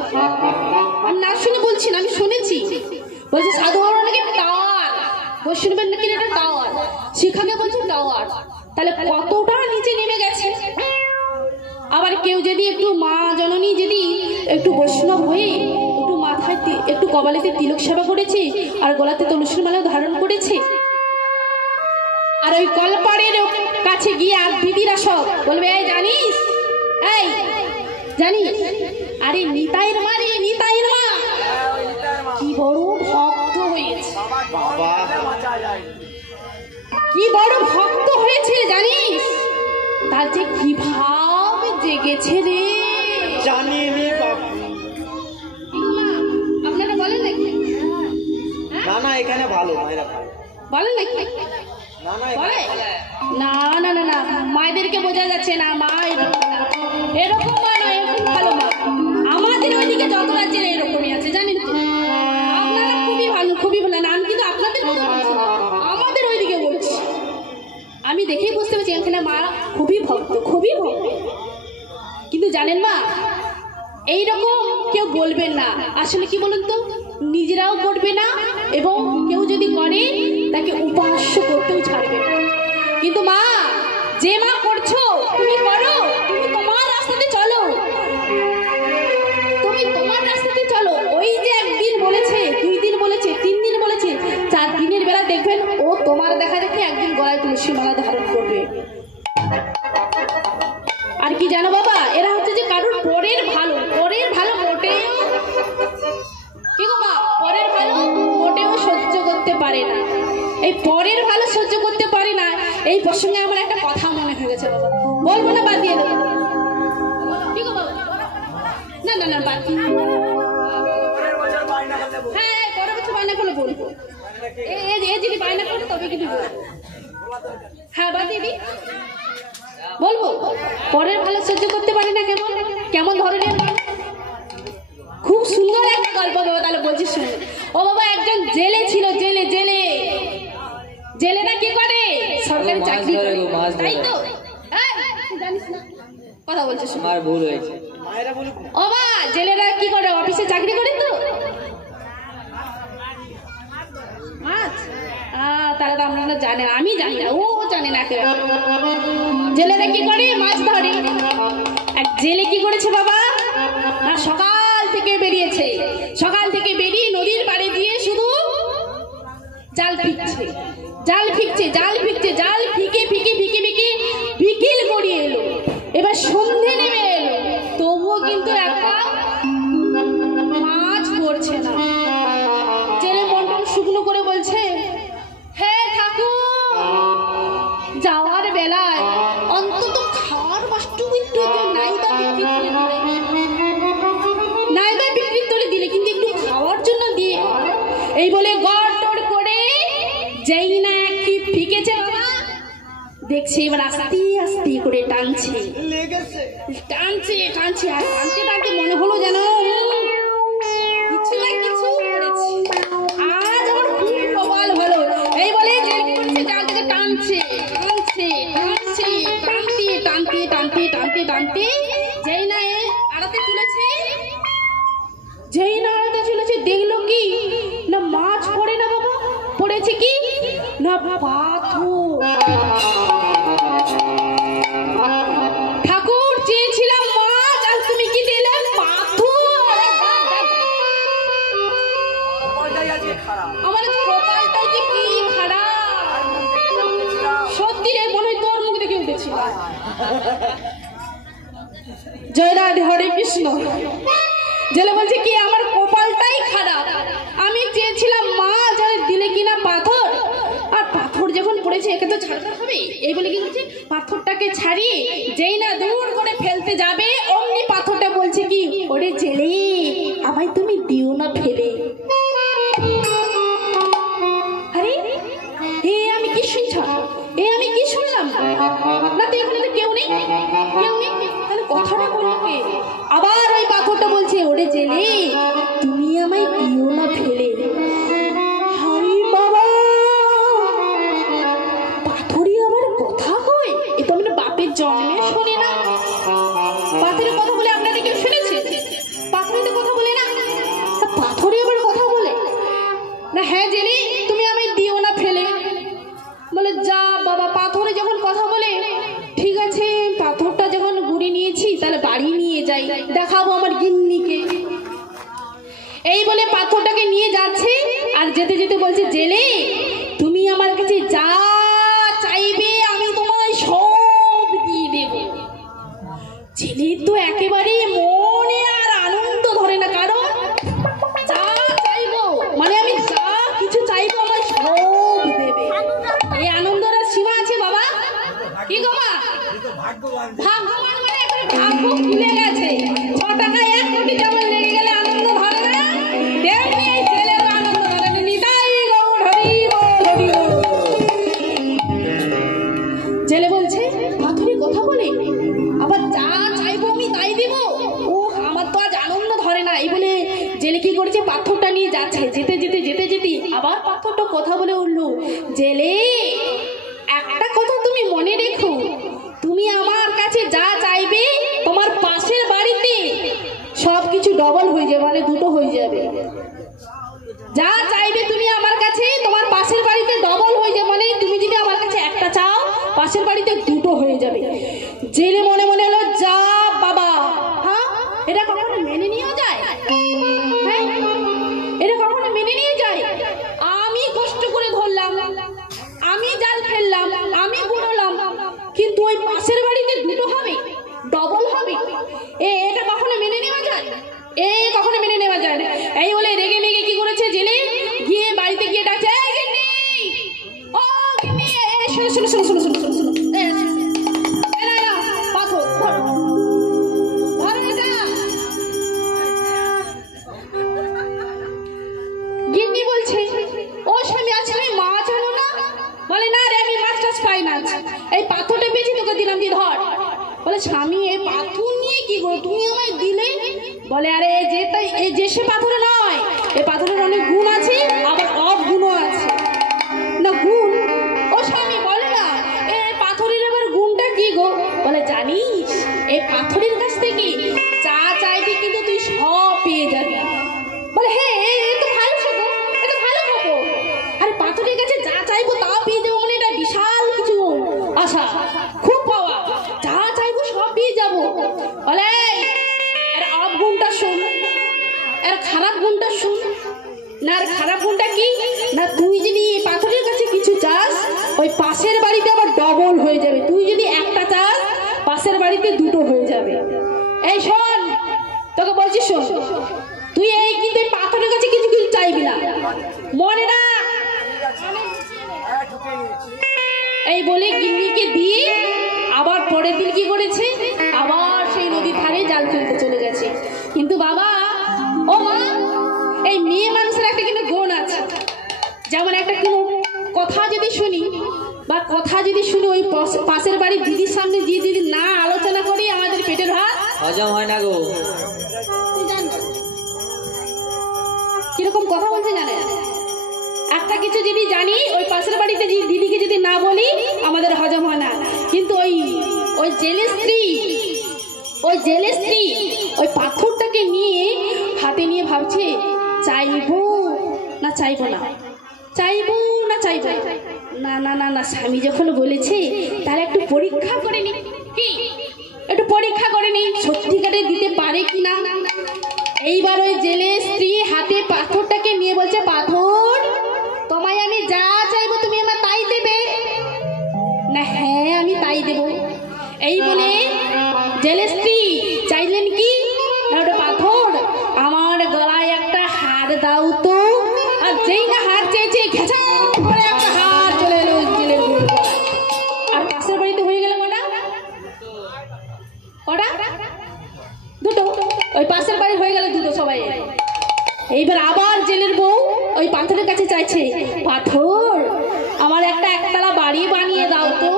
আমি না শুনে বলছি না, আমি শুনেছি। বলছে সাধু বাবার নাকি টাওয়ার, বৈষ্ণবের নাকি একটা টাওয়ার, শিখাকে বলছে টাওয়ার, তাহলে কতটা নিচে নেমে গেছে। আবার কেউ যদি একটু মা জননী যদি একটু বৈষ্ণব হয়ে একটু মাথায় একটু কপালেতে তিলক সেবা করেছে, আর গলাতে তুলসীর মালা ধারণ করেছে, আর ওই কলপাড়ের কাছে গিয়ে আর দিদিরা সব বলবে, এই জানিস, এই জানিস, আরে নিতাইয়ের মা রে, নিতাইয়ের মা কি বড় ভক্ত হয়েছে, কি বড় ভক্ত হয়েছে জানিস, তার যে কি ভাব জেগেছে রে, জানি বাবু। আপনারা বলেন নাকি? না না, এখানে ভালো মায়েরা বলেন নাকি? না না, বলে না না না না, মায়েদেরকে বোঝা যাচ্ছে না, মা এরকম মা নয়, এরকম ভালো মা। আমাদের ওইদিকে যত রাজ্যের এরকমই আছে জানেন তো, আপনারা খুবই ভালো, খুবই ভালো না, আমি কিন্তু আপনাদের আমাদের ওইদিকে বলছি, আমি দেখেই বুঝতে পারছি এখানে মা খুবই ভক্ত, খুবই ভক্ত। কিন্তু জানেন মা, এইরকম কেউ বলবেন না, আসলে কি বলুন তো, নিজেরাও করবে না, এবং কেউ যদি করে তাকে উপহাস্য করতেও ছাড়বে না। কিন্তু মা, যে মা করছো তুমি করো, প্রসঙ্গে আমার একটা কথা মনে হয়ে গেছে বাবা, বলবো না বাদ দিয়ে দেবো? কি গো বাবা? না না না বাদ দিয়ে, হ্যাঁ পরের বছর বায়না করলে বলবো, এ যদি বায়না করে তবে কিন্তু বলবো। হ্যাঁ বাদ দিয়ে দিই, বলবো। পরের ভালো সহ্য করতে পারি না, কেমন কেমন ধরনের? খুব সুন্দর একটা গল্প বাবা, তাহলে বলছি শুনে। ও বাবা, একজন জেলে ছিল, জেলে জেলে জেলেরা কি করে? সরকারি চাকরি করে, তাই তো? জানিস না, কথা বলছিস? আমার ভুল হয়েছে, মায়েরা বলুক না। ও মা, জেলেরা কি করে? অফিসে চাকরি করে তো। মাছ, তারা তো আমরা জানে, আমি জানি না, ও জানে না কেউ। জেলেরা কি করে? মাছ ধরে। এক জেলে কি করেছে বাবা, না সকাল থেকে বেরিয়েছে, সকাল থেকে বেরিয়ে নদীর পাড়ে দিয়ে শুধু জাল ফিকছে, জাল ফিকছে, জাল ফিকছে, জাল ফিকে ফিকে ফিকে ফিকে বিকেল গড়িয়ে এলো, এবার সন্ধে নেমে এলো, তবুও কিন্তু একটা মাছ পড়ছে না। জেলে মন্টন শুকনো করে বলছে, হে ঠাকুর, যাওয়ার বেলায় অন্তত খাওয়ার মাছটুকু একটু নাইবা বিক্রি করে, নাইবা বিক্রি করে দিলে কিন্তু একটু খাওয়ার জন্য দিয়ে। এই বলে গড় করে যেই না একটি ফিকেছে বাবা, দেখছে এবার আস্তে আস্তে করে টানছে, টানছে টানছে, আর টানতে টানতে মনে হলো যেন কিছু না কিছু করেছে, আজ আমার খুব প্রবল হলো। এই বলে জাল থেকে টানছে টানছে টানছে টানতে টানতে টানতে টানতে টানতে যেই না আড়াতে তুলেছে, যেই না আড়াতে তুলেছে, দেখলো কি না মাছ পড়ে না বাবা, পড়েছে কি না পাথর। ঠাকুর, চেয়েছিলাম মাছ, আর তুমি কি দিলে? পাথর। আমার কপালটাই যে কি খারাপ, সত্যি রে, মনে হয় তোর মুখ দেখে উঠেছিল। জয় রাধে, হরে কৃষ্ণ। জেলে বলছে কি আমার কপালটাই খারাপ, আমি চেয়েছিলাম মাছ, আর দিলে কিনা পাথর, আর পাথর যখন পড়েছে একে তো ছাড়তে হবে। এই বলে কি করছে, পাথরটাকে ছাড়িয়ে যেই না দূর করে ফেলতে যাবে, অমনি পাথরটা বলছে কি, ওরে জেলে, আমায় তুমি দিও না ফেলে। আরে এ আমি কি শুনছাম, এ আমি কি শুনলাম? না তো এখানে তো কেউ নেই, কেউ নেই, তাহলে কথাটা বললো কে? আবার ওই পাথরটা বলছে, ওরে জেলে, তুমি আমায় দিও না ফেলে। হরি বাবা, পাথরই আবার কথা কয়, এ তো আমরা বাপের জন্মে শুনি না। পাথরের কথা বলে আপনারা কেউ শুনেছে? পাথরে তো কথা বলে না, পাথরই আবার কথা বলে না। হ্যাঁ জেলে, তুমি আমায় দিও না ফেলে। বলে যা বাবা, পাথরে যখন কথা বলে, ঠিক আছে, পাথরটা যখন গুড়ি নিয়েছি তাহলে বাড়ি নিয়ে যাই, দেখাবো আমার গিন্নিকে। এই বলে পাথরটাকে নিয়ে যাচ্ছে, আর যেতে যেতে বলছে, জেলে, তুমি আমার কাছে যা চাইবে আমি তোমায় সব দিয়ে দেব। জেলে তো একেবারে মনে আর আনন্দ ধরে না, কারণ যা চাইবো মানে আমি যা কিছু চাইবো আমার সব দেবে। এই আনন্দের সীমা আছে বাবা, কি গো মা? ভাগ্যবান মানে ভাগ্য খুলে গেছে, 6 টাকায় 1 কোটি যেমন লেগে গেলে আনন্দ ধরে না, তেমনি এই ছেলের আনন্দ ধরে না। নিতাই গৌর হরি বল, হরি বল। জেলে বলছে, পাথরে কথা বলে, আবার যা চাইবো আমি তাই দিব, ও আমার তো আজ আনন্দ ধরে না। এই বলে জেলে কি করেছে, পাথরটা নিয়ে যাচ্ছে, যেতে যেতে যেতে যেতে আবার পাথরটা কথা বলে উঠলো, জেলে, একটা কথা তুমি মনে রেখো, তুমি আমার কাছে যা চাইবে তোমার পাশের বাড়িতে সবকিছু ডবল হয়ে যাবে, মানে দুটো হয়ে যাবে। যা চাইবে তুমি আমার কাছে, তোমার পাশের বাড়িতে ডবল হয়ে যাবে, মানে তুমি যদি আমার কাছে একটা চাও, পাশের বাড়িতে দুটো হয়ে যাবে। জেলে মনে মনে হলো, যা বাবা, হ্যাঁ এটা কখনো মেনে নিয়ে যায়? হ্যাঁ এটা কখনো মেনে নিয়ে যায়? আমি কষ্ট করে ধরলাম, আমি জাল ফেললাম, আমি গুড়লাম, কিন্তু ওই পাশের বাড়িতে দুটো হবে, ডবল হবে, এটা কখনো মেনে নেওয়া যায়? কখনো মেনে নেওয়া যায় না। এই বলে রেগে মেগে কি করেছে জেলে, গিয়ে বাড়িতে গিয়ে ডাকছে, শোনো শোনো শোনো শোনো শোনো শোনো, বলে আরে এই যে সে পাথরে নয়, এই পাথরের অনেক গুণ আছে, আবার অগুণও আছে। না গুণ? ও স্বামী বলে না, এই পাথরের আবার গুণটা কি গো? বলে জানিস, এই পাথরের কাছ থেকে যা চাইবি কিন্তু তুই সব পেয়ে যাবি। বলে হ্যাঁ, এ তো ভালো খবর, এটা ভালো খবর। আরে পাথরের কাছে যা চাইবো তা পেয়ে যাবো মানে এটা বিশাল কিছু আশা, খুব পাওয়া, যা চাইবো সব পেয়ে যাবো। বলে এর অগুণটা শোন, এর খারাপ গুণটা শোন। না, আর খারাপ গুণটা কি? না তুই যদি পাথরের কাছে কিছু চাস, ওই পাশের বাড়িতে আবার ডবল হয়ে যাবে। তুই যদি একটা চাস, পাশের বাড়িতে দুটো হয়ে যাবে। এই শোন, তোকে বলছি শোন, তুই এই কিন্তু পাথরের কাছে কিছু কিছু চাইবি না, মনে না। এই বলে গিন্নিকে দিয়ে আবার পরের দিন কি করেছে, আবার সেই নদীর ধারে জাল ফেলতে চলে গেছে। কিন্তু বাবা, ও মা, এই মেয়ে মানুষের একটা কিন্তু গুণ আছে। যেমন একটা কোনো কথা যদি শুনি বা কথা যদি শুনি, ওই পাশের বাড়ির দিদির সামনে গিয়ে যদি না আলোচনা করি, আমাদের পেটের ভাত হজম হয় না গো। কিরকম কথা বলছে জানেন? একটা কিছু যদি জানি, ওই পাশের বাড়িতে দিদিকে যদি না বলি, আমাদের হজম হয় না। কিন্তু ওই জেলের স্ত্রী ওই পাথরটাকে নিয়ে হাতে নিয়ে ভাবছে, চাইবো না চাইবো না, চাইবো না চাইবো না। না না না, স্বামী যখন বলেছে তাহলে একটু পরীক্ষা করে নি, কি একটু পরীক্ষা করে নি সত্যিকারে দিতে পারে কিনা। এইবার ওই জেলের স্ত্রী হাতে পাথরটাকে নিয়ে বলছে, পাথর, তোমায় আমি যা চাইবো তুমি আমার তাই দেবে না? হ্যাঁ, আমি তাই দেব। এই বলে জেলের স্ত্রী চাইলেন কি, পাথর, আমার গলায় একটা হার দাও তো। আর যেই না হার চেয়েছে, ঘেঁচা করে একটা হার চলে এলো জেলের গলায়। আর পাশের বাড়িতে হয়ে গেল কটা? দুটো। ওই পাশের বাড়ি হয়ে গেল দুটো সবাই। এইবার আবার জেলের বউ ওই পাথরের কাছে চাইছে, পাথর, আমার একটা একতলা বাড়ি বানিয়ে দাও তো।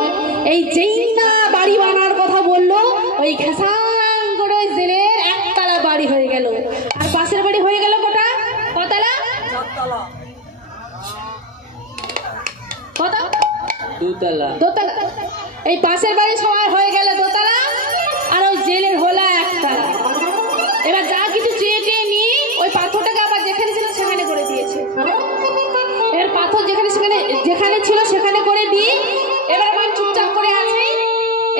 এই যেই না বাড়ি বানার কথা বললো, ওই ঘেঁষাং করে ওই জেলের একতলা বাড়ি হয়ে গেল। আর পাশের বাড়ি হয়ে গেল কতলা? কত? দোতলা। এই পাশের বাড়ি সবাই হয়ে গেল দোতলা, আর ওই জেলের হলো একতলা। এবার যা কিছু চেয়ে নিয়ে ওই পাথরটাকে আবার যেখানে ছিল সেখানে করে দিয়েছে। এবার পাথর যেখানে ছিল সেখানে করে দিয়ে এবার আমার চুপচাপ করে আছে।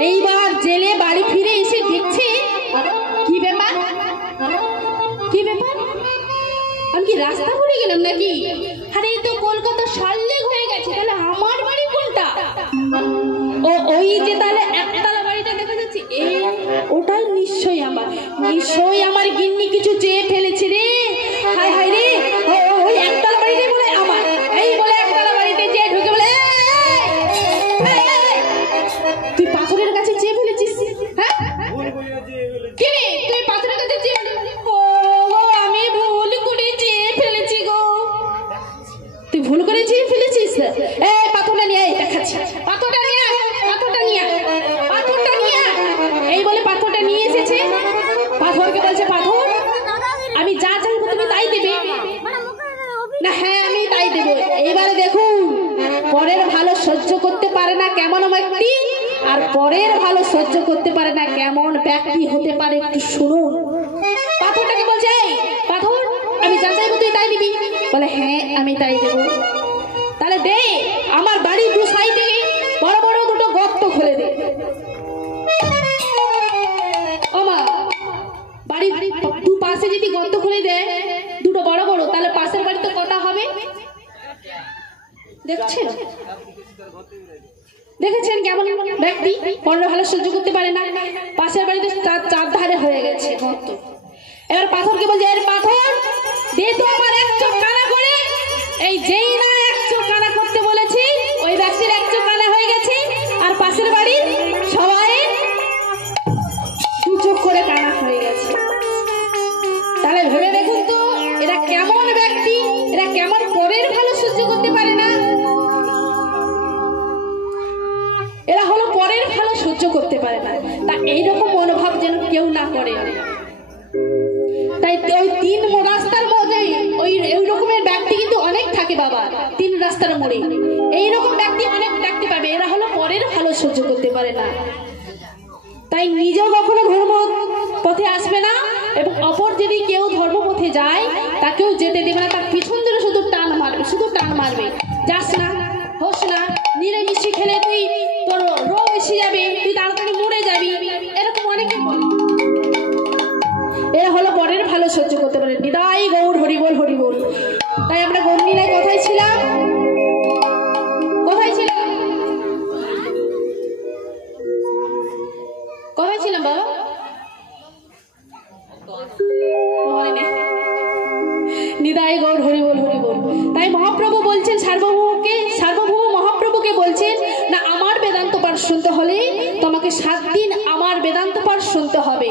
এইবার জেলে বাড়ি ফিরে এসে দেখছে, কি ব্যাপার, আমি কি রাস্তা ভুলে গেলাম নাকি? আরে এই তো কলকাতা সল্লেগ হয়ে গেছে, তাহলে আমার বাড়ি কোনটা? ওই যে তাহলে একতলা বাড়িটা দেখা যাচ্ছে, ওটাই নিশ্চয়ই আমার গিন্নি কিছু চেয়ে ফেলেছে রে। হায় হায় রে, ওই একতলা বাড়িতে বলে আমার। এই বলে একতলা বাড়িতে চেয়ে ঢুকে বলে, তুই পাথরের কাছে চেয়ে ফেলেছিস? হ্যাঁ, কি রে, তুই পাথরের কাছে চেয়ে? আমি ভুল করে চেয়ে ফেলেছি গো। তুই ভুল করে চেয়ে ফেলেছিস? পাথরটা নিয়ে দেখাচ্ছি, পাথরটা নিয়ে। এই বলে পাথরটা নিয়ে এসেছে। পাথরকে বলছে, পাথর, আমি যা চাইবো তুমি তাই দেবে না? হ্যাঁ, আমি তাই দেবো। এইবারে দেখুন, পরের ভালো সহ্য করতে পারে না কেমন ব্যক্তি, আর পরের ভালো সহ্য করতে পারে না কেমন ব্যক্তি হতে পারে, একটু শুনুন। পাথরটাকে বলছে, পাথর, আমি যা চাইবো তুই তাই দিবি? বলে হ্যাঁ, আমি তাই দেবো। তাহলে দে, আমার বাড়ির দু সাইডে বড় বড় দুটো গর্ত খুলে দে। বাড়ির দু পাশে যদি গর্ত খুলে দেয় দুটো বড় বড়, তাহলে পাশের বাড়িতে কটা হবে দেখেছেন কেমন ব্যক্তি, পরের ভালো সহ্য করতে পারে না। পাশের বাড়িতে চার ধারে হয়ে গেছে গর্ত। এবার পাথরকে বলছে, এর পাথর, দে তো আমার এক চোখ কানা করে। এই যেই না এক চোখ কানা করতে বলেছি, ওই ব্যক্তির এক চোখ কানা হয়ে গেছে, আর পাশের বাড়ির সবাই দু চোখ করে কানা হয়ে গেছে। তাহলে ভেবে দেখুন তো, এরা কেমন ব্যক্তি, এরা কেমন পরের ভালো সহ্য করতে পারে না। এরা হলো পরের ভালো সহ্য করতে পারে না। তা এইরকম মনোভাব যেন কেউ না করে। মোড়ে। এইরকম ব্যক্তি অনেক দেখতে পাবে, এরা হলো পরের ভালো সহ্য করতে পারে না, তাই নিজেও কখনো ধর্ম পথে আসবে না, এবং অপর যদি কেউ ধর্মপথে যায় তাকেও যেতে দেবে না, তার পিছন ধরে শুধু টান মারবে, শুধু টান মারবে, যাস না, হোস না, নিরামিষি খেলে তুই তোর রোগ এসে যাবে, তুই তাড়াতাড়ি মরে যাবি, এরকম অনেকে বলে। এরা হলো পরের ভালো সহ্য করতে পারে। নিতাই গৌর হরিবোল হরিবোল। তাই আমরা গৌরলীলায় কোথায় ছিলাম? কোথায় ছিলাম? কোথায় ছিলাম বাবা? মনে নেই। নিতাই গৌর হরিবোল হরিবোল। তাই মহাপ্রভু বলছেন সার্বভৌম মহাপ্রভুকে বলছেন, না আমার বেদান্ত পাঠ শুনতে হলে তোমাকে 7 দিন আমার বেদান্ত পাঠ শুনতে হবে।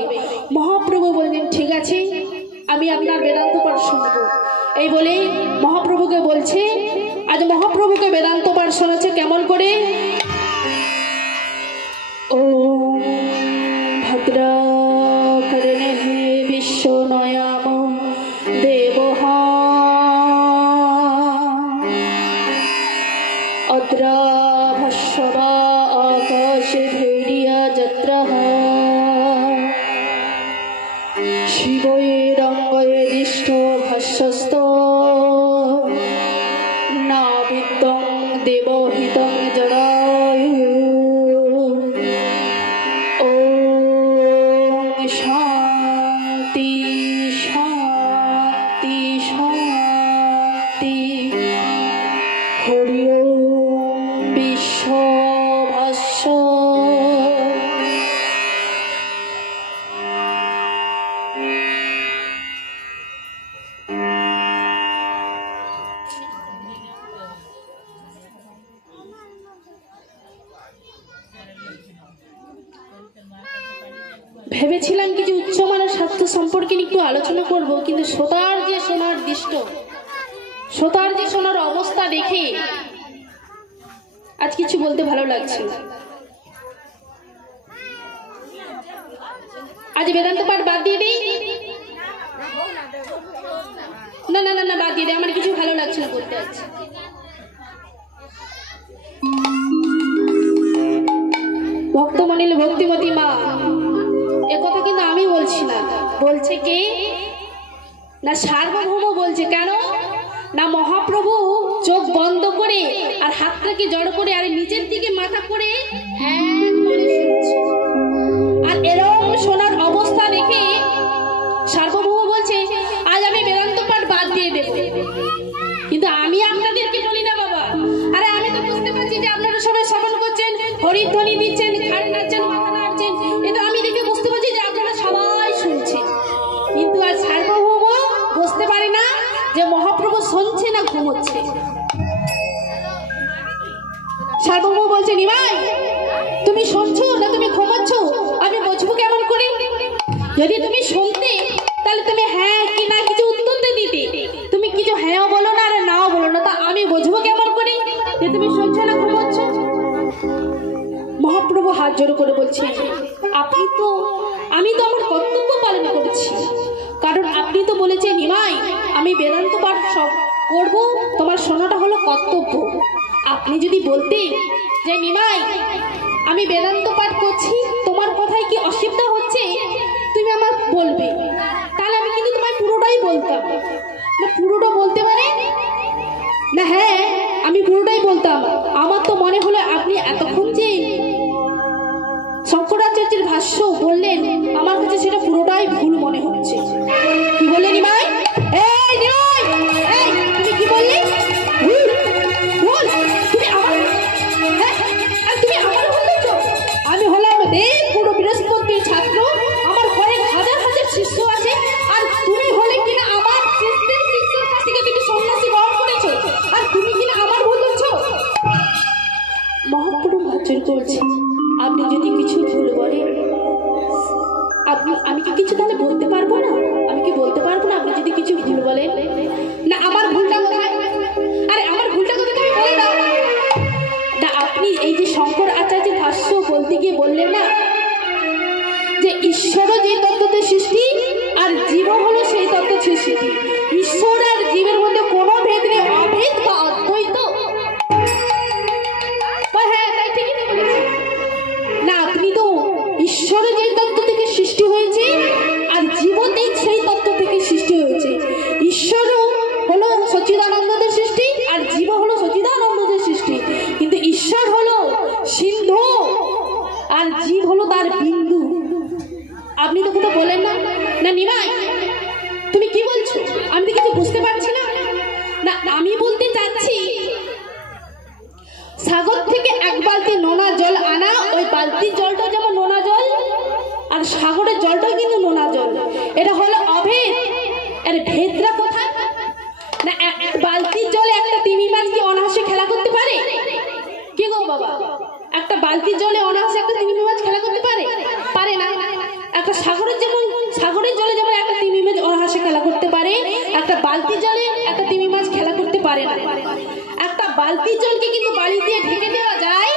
মহাপ্রভু বললেন ঠিক আছে, আমি আপনার বেদান্ত পাঠ শুনবো। এই বলে মহাপ্রভুকে বলছে, আজ মহাপ্রভুকে বেদান্ত পাঠ শোনাচ্ছে কেমন করে? ও ভদ্রা করণে বিশ্ব নয়াম দেবহ অদ্রা ভস্বা আকাশে ভেড়িয়া যাত্রা শিবৈরঙ্গয়ে দিষ্ট ভাষ্যস্ত নাবিদ্যং দেবহিতং জড়ায়ু। ওম শান্তি শান্তি শান্তি। হরি ওম বিশ্ব ভাষ্য। ভেবেছিলাম কিছু উচ্চমানের স্বাস্থ্য সম্পর্কে একটু আলোচনা করব, কিন্তু শ্রোতার যে শোনার অবস্থা দেখে আজ কিছু বলতে ভালো লাগছে। আজ বেদান্ত পাঠ বাদ দিয়ে দিই? না না না না, বাদ দিয়ে দিই, আমার কিছু ভালো লাগছে না বলতে। আজ ভক্তমণিল ভক্তিমতী মা, এ কথা কিন্তু আমি বলছি না, বলছে কে? না সার্বভৌম বলছে। কেন না মহাপ্রভু চোখ বন্ধ করে আর হাতটাকে জড়ো করে আর নিচের দিকে মাথা করে একবারে শুনছে, আর এরকম শোনার অবস্থা দেখে সার্বভৌম বলছে আজ আমি বেদান্ত পাঠ বাদ দিয়ে দেব। কিন্তু আমি আপনাদেরকে বলি না বাবা, আরে আমি তো বুঝতে পারছি যে আপনারা সবাই শ্রবণ করছেন, হরিধ্বনি দিচ্ছেন, ঘাড়ে নাচছেন, মাথা নাড়ছেন, কিন্তু আমি দেখে বুঝতে পারছি যে আপনারা সবাই শুনছেন। কিন্তু আজ সার্বভৌম বুঝতে পারে না যে মহাপ্রভু শুনছে না ঘুমোচ্ছে। সার্বভৌম বলছে নিমাই তুমি শুনছো না তুমি ঘুমাচ্ছ, আমি বুঝবো কেমন করে? যদি তুমি শুনতে তাহলে তুমি হ্যাঁ কি না কিছু উত্তর দিতে, তুমি কিছু হ্যাঁ বলো না আর নাও বলো না, তা আমি বুঝবো কেমন করে যে তুমি শুনছো না ঘুমাচ্ছ? মহাপ্রভু হাত জোড় করে বলছে আমি তো আমার কর্তব্য পালন করেছি, কারণ আপনি তো বলেছেন নিমাই আমি বেদান্ত পাঠ সব করবো, তোমার শোনাটা হলো কর্তব্য। আপনি যদি বলতেন যে নিমাই আমি বেদান্ত পাঠ করছি, তোমার কথায় কি অসুবিধা হচ্ছে তুমি আমার বলবে, তাহলে আমি কিন্তু তোমায় পুরোটাই বলতাম। না পুরোটা বলতে পারে না? হ্যাঁ আমি পুরোটাই বলতাম। আমার তো মনে হলো আপনি এতক্ষণ যে শঙ্করাচার্যের ভাষ্য বললেন আমার কাছে সেটা পুরোটাই ভুল মনে হচ্ছে। কি বললেন নিমাই? তুমি কি বললে? তুমি আমার আমি হলাম দেব পুরো বৃহস্পতির ছাত্র, আমার ঘরে হাজার হাজার শিষ্য আছে, সেটা হলো অভেদ। এর ভেদটা কোথায়? না এক বালতির জলে একটা তিমি মাছ কি অনায়াসে খেলা করতে পারে? কি গো বাবা, একটা বালতির জলে অনায়াসে একটা তিমি মাছ খেলা করতে পারে? পারে না। একটা সাগরের জলে যেমন একটা তিমি মাছ অনায়াসে খেলা করতে পারে, একটা বালতির জলে একটা তিমি মাছ খেলা করতে পারে না। একটা বালতির জলকে কিন্তু বালি দিয়ে ঢেকে দেওয়া যায়,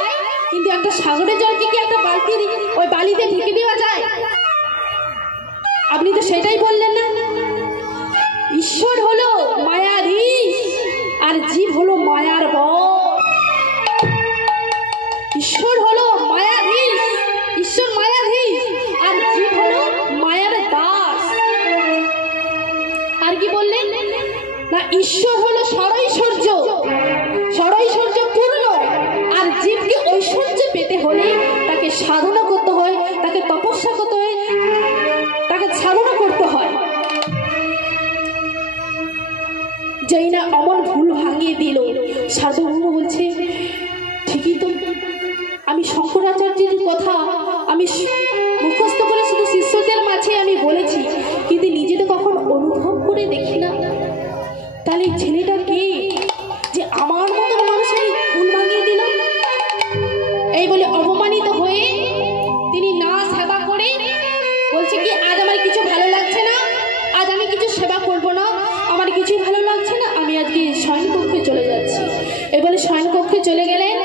কিন্তু একটা সাগরের জলকে কি একটা বালতির ওই বালিতে ঢেকে দেওয়া যায়? আপনি তো সেটাই বললেন না। ঈশ্বর হলো মায়াধীশ আর জীব হলো মায়ার বশ। ঈশ্বর হলো মায়াধীশ, ঈশ্বর মায়াধীশ আর জীব হলো মায়ার দাস। আর কি বললেন না, ঈশ্বর হলো ষড়ৈশ্বর্য পূর্ণ, আর জীবকে ঐশ্বর্য পেতে হলে তাকে সাধনা করতে হয়, তাকে তপস্যা করতে হয়, তাকে সাধনা করতে হয়। যেই না অমন ভুল ভাঙিয়ে দিল, সার্বভৌম বলছে ঠিকই তো, আমি শঙ্করাচার্যের কথা আমি মুখস্থ করে শুধু শিষ্যদের মাঝে আমি বলেছি, কিন্তু নিজে তো কখন অনুভব করে দেখি না। তাহলে ছেলেটা কে যে আমার মতন মানুষের ভুল ভাঙিয়ে দিল? এই বলে অপমানিত হয়ে তিনি না সেবা করে বলছে কি, আজ আমার কিছু ভালো লাগছে না, আজ আমি কিছু সেবা করব না, আমার কিছুই ভালো লাগছে না, আমি আজকে শয়নকক্ষে চলে যাচ্ছি। এই বলে শয়নকক্ষে চলে গেলেন।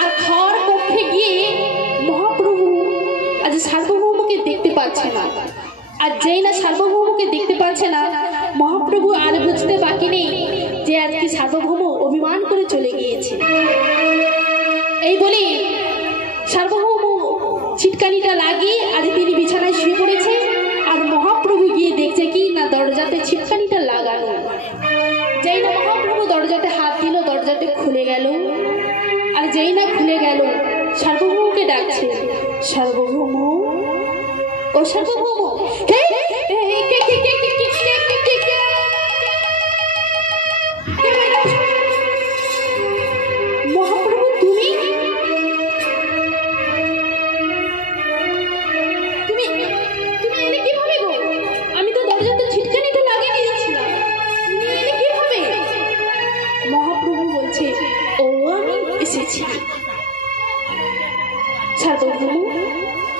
আর খাওয়ার কক্ষে গিয়ে মহাপ্রভু আজ সার্বভৌমকে দেখতে পাচ্ছে না। আর যেই না সার্বভৌমকে দেখতে পাচ্ছে না, মহাপ্রভু আর বুঝতে বাকি নেই যে আজকে সার্বভৌম অভিমান করে চলে গিয়েছে। এই বলে সার্বভৌম ছিটকানিটা লাগিয়ে আজ তিনি বিছানায় শুয়ে পড়েছে। আর মহাপ্রভু গিয়ে দেখছে কি না, দরজাতে ছিটকানিটা লাগানো। যেই না মহাপ্রভু দরজাতে হাত দিল, দরজাতে খুলে গেল। আর যেই না খুলে গেল, সার্বভৌমকে ডাকছে, সার্বভৌম, ও সার্বভৌম। মহাপ্রভু তুমি তুমি তুমি এলে কিভাবে গো? আমি তো দরজাতে ছিটকানিটা লাগিয়ে দিয়েছিলাম, তুমি এলে কিভাবে? মহাপ্রভু বলছে, ও আমি এসেছি। সার্বভৌম,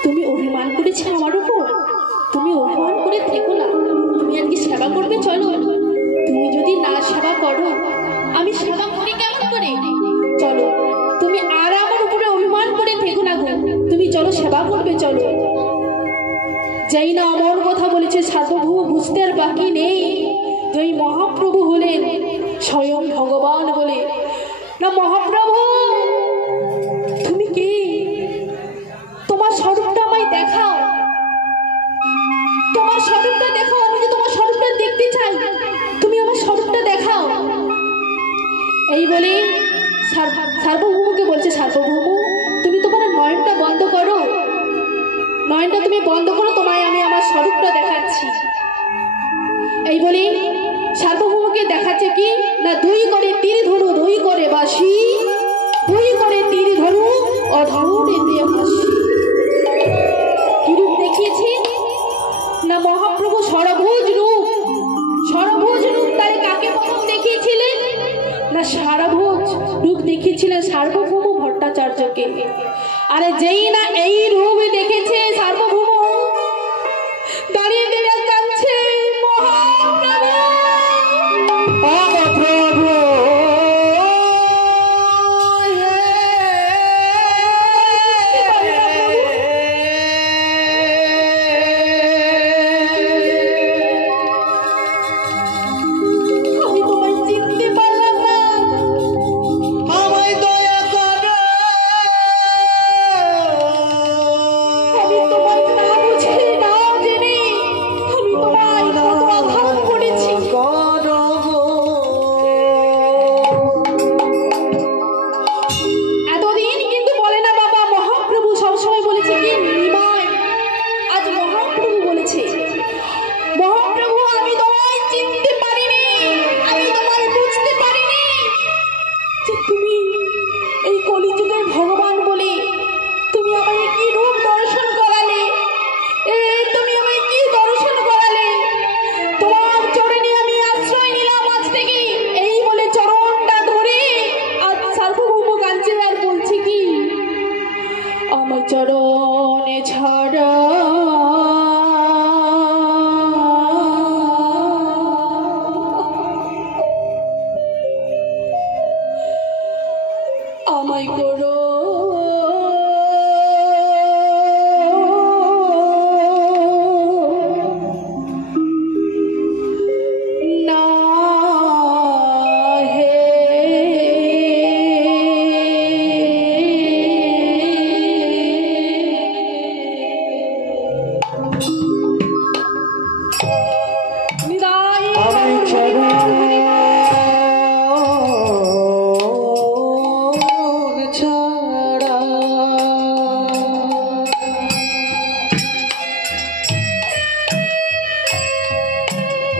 তুমি অভিমান করেছো আমার উপর, তুমি অভিমান করে থেকো না, তুমি আজকে সেবা করবে, চলো। তুমি যদি না সেবা করো, আমি সেবা করি কেমন করে? চলো, তুমি আর আমার উপরে অভিমান করে থেকো না গো, তুমি চলো সেবা করবে, চলো। যেই না আমার কথা বলেছে, সার্বভৌম বুঝতে আর বাকি নেই যে মহাপ্রভু হলেন স্বয়ং ভগবান বলে। না মহাপ্রভু তুমি কে? তোমার স্বরূপটা আমায় দেখাও, তোমার স্বরূপটা দেখাও, আমি যে তোমার স্বরূপটা দেখতে চাই, তুমি আমার স্বরূপটা দেখাও। এই বলে সার্বভৌমকে বলছে, সার্বভৌম তুমি তোমার নয়নটা বন্ধ করো, নয়নটা তুমি বন্ধ করো, তোমায় আমি আমার স্বরূপটা দেখাচ্ছি। এই বলে সার্বভৌমকে দেখাচ্ছে কি না, দুই করে তীর ধরু, দুই করে বাসি, দুই করে তীর ধরু, অধরে হাসি। কি রূপ দেখিয়েছে না মহাপ্রভু? সরভুজ রূপ। সরভুজ রূপ তারে কাকে প্রথম দেখিয়েছিলেন না, সারভুজ রূপ দেখিয়েছিলেন সার্বভৌম ভট্টাচার্যকে। আরে যেই না এই রূপ দেখেছে সার্বভৌম, দাঁড়িয়ে দাঁড়িয়ে কাঁদছে, মহাপ্রভু তোমায়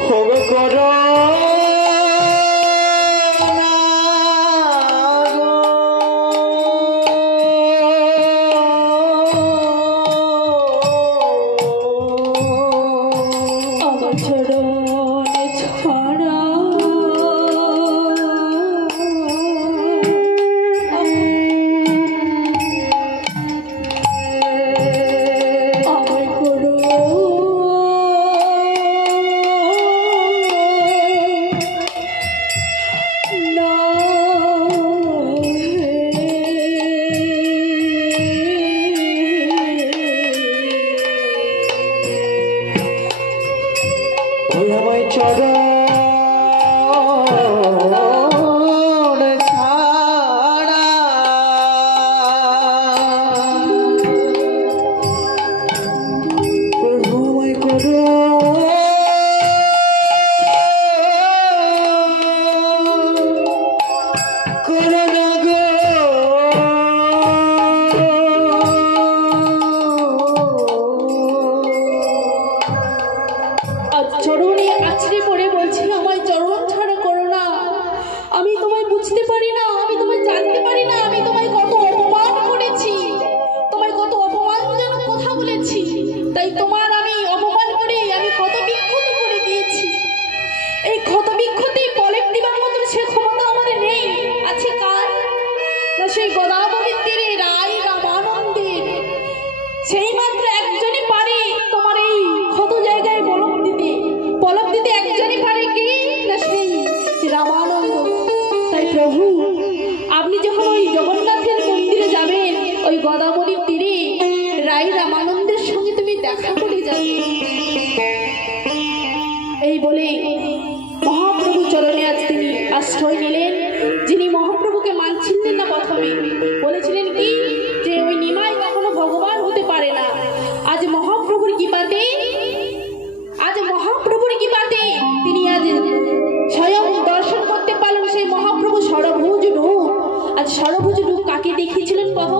হবে করো আমায় চরণ ছাড়া প্রভু আমায় করো করোনা গো চরণে আছড়ে পড়ে বলছি, আমায় চরণ ছাড়া করো না। আমি তোমায় বুঝতে পারি না, আমি তোমায় জানতে পারি না, আমি তোমায় কত অপমান করেছি, তোমায় কত অপমানজনক কথা বলেছি, তাই তোমার আমি অপমান করে আমি ক্ষত বিক্ষত করে দিয়েছি। এই ক্ষত বিক্ষতে পলেপ দিবার মতো সে ক্ষমতা আমাদের নেই। আছে কার? না সেই গোদাবরীর তীরে রায় রামানন্দের, সেই মাত্র একজনই পারে তোমার এই ক্ষত জায়গায় পলক দিতে একজনই পারে কি না সেই রামানন্দ। তাই প্রভু, আপনি যখন ওই জগন্নাথের মন্দিরে যাবেন, ওই গোদাবরীর তীরে রায় রামানন্দের সঙ্গে তুমি দেখা করে যাবে। এই বলে মহাপ্রভু চরণে আজ তিনি আশ্রয় নিলেন। যিনি মহাপ্রভুকে মানছিলেন না, প্রথমে বলেছিলেন কি যে ওই নিমাই কখনো ভগবান হতে পারে না। আজ মহাপ্রভুর কৃপাতে তিনি আজ স্বয়ং দর্শন করতে পারলেন সেই মহাপ্রভু ষড়ভুজ রূপ। আজ ষড়ভুজ রূপ কাকে দেখিয়েছিলেন প্রভু?